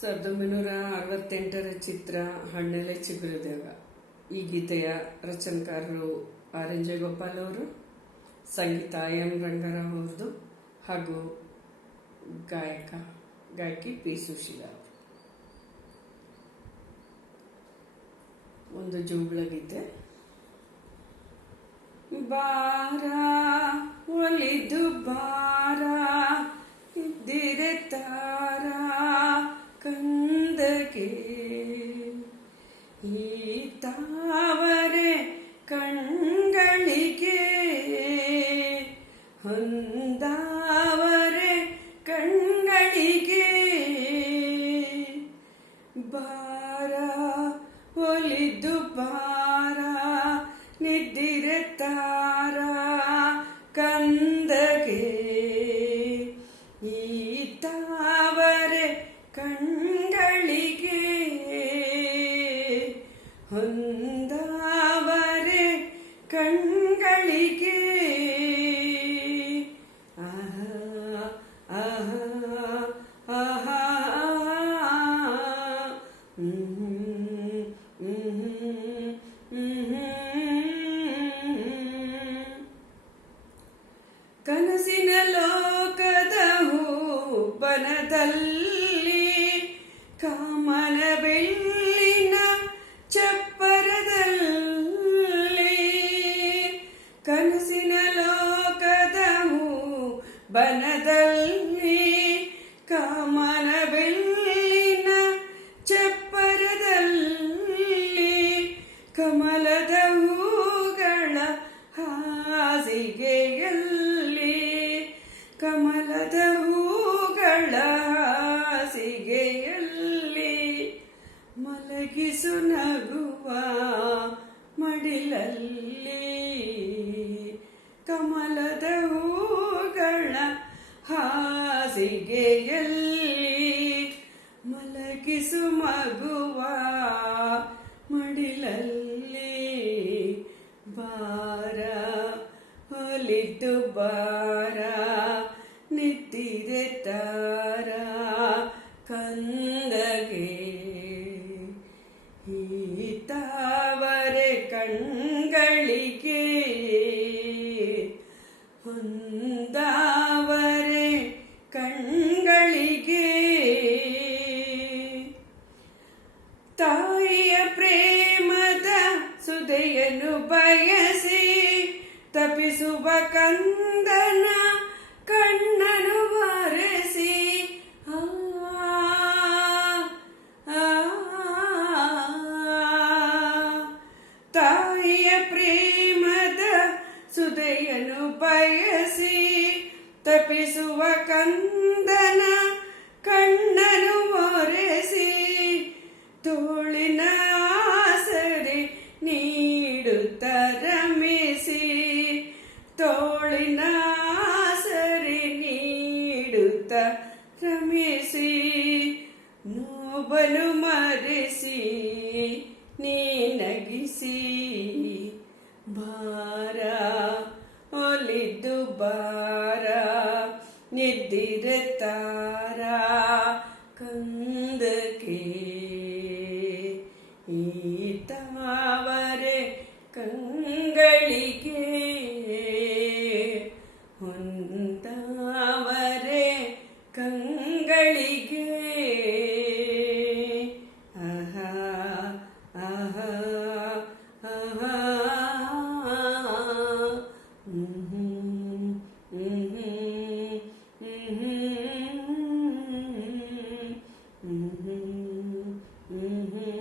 1968ರ ಚಿತ್ರ ಹಣ್ಣೆಲೆ ಚಿಗುರಿದಾಗ. ಈ ಗೀತೆಯ ರಚನಕಾರರು R N Jayagopal ಅವರು, ಸಂಗೀತ ಎಂ ರಂಗರಾವ್ ಅವ್ರದ್ದು ಹಾಗೂ ಗಾಯಕಿ ಪಿ ಸುಶೀಲಾ ಅವರು. ಒಂದು ಜೋಗುಳ ಗೀತೆ. ಬಾರ ಒಲಿದು ಬಾರ ಇದ್ದಿರೆ ತಾರ ಕಂದಗೆ ಈ ತಾವರೆ ಕಣ್ಗಳಿಗೆ ಹೊಂದಾವರೆ ಕಣ್ಗಳಿಗೆ ಬಾರ ಒಲಿದು ಬಾರ ನಿದ್ದಿರೆ ತಾರ ಕಂದಗೆ ಈ ತಾವರೆ ಕಣ್ಗಳಿಗೆ ಹೊಂದಾವರೆ ಕಣ್ಗಳಿಗೆ ಆಹಾ ಆಹಾ ಆಹಾ ಕನಸಿನ ಲೋಕದ ಹೂಬನದಲ್ಲಿ ಕಾಮನ ಬೆಳ್ಳಿನ ಚಪ್ಪರದಲ್ಲಿ ಕನಸಿನ ಲೋಕದ ಹೂಬನದಲ್ಲಿ ಕಾಮನ ಬೆಳ್ಳಿನ ಚಪ್ಪರದಲ್ಲಿ ಕಮಲದ ಹೂಗಳ ಹಾಸಿಗೆಯಲ್ಲಿ ಕಮಲದ ಹೂಗಳ ಹಾಸಿಗೆಯಲ್ಲಿ ಮಲಗಿಸು ನಗುವ ಮಡಿಲಲ್ಲಿ ಕಮಲದ ಹೂಗಳ ಹಾಸಿಗೆಯಲ್ಲಿ ಮಲಗಿಸು ಮಗುವ ಮಡಿಲಲ್ಲಿ ಬಾರ ಹೊಲಿದು ಬಾರ ನಿದ್ದಿರೆ ತಾರ ಕಂದಗೆ ಈ ತಾವರೆ ಕಣ್ಗಳಿಗೆ ಹೊಂದಾವರೆ ಕಣ್ಗಳಿಗೆ ತಾಯಿಯ ಪ್ರೇಮದ ಸುದೆಯನ್ನು ಬಯಸಿ ತಪಿಸುವ ಕಂದನ ಕಣ್ಣನು ಬಾರಿಸಿ ತಾಯಿಯ ಪ್ರೇಮದ ಸುದೆಯನ್ನು ಬಯಸಿ ತಪಿಸುವ ಕಂದನ ಕಣ್ಣನು ಒರೆಸಿ ತೋಳಿನ ಆಸರೆ ನೀಡುತ್ತ ರಮಿಸಿ ತೋಳಿನ ಆಸರೆ ನೀಡುತ್ತ ರಮಿಸಿ ನೋಬನು ಮರೆಸಿ ನೀನಗಿಸಿ ಭಾರ ಒಲಿದು ಬಾರ ನಿದ್ದಿರೆ ತಾರ ಕಂದಕ್ಕೆ ಈ ತಾವರೆ ಕಂಗಳಿಗೆ ಹೊಂದಾವರೆ ಕಂಗಳಿಗೆ ಆಹಾ ಆಹಾ ಆಹಾ Mm-hmm.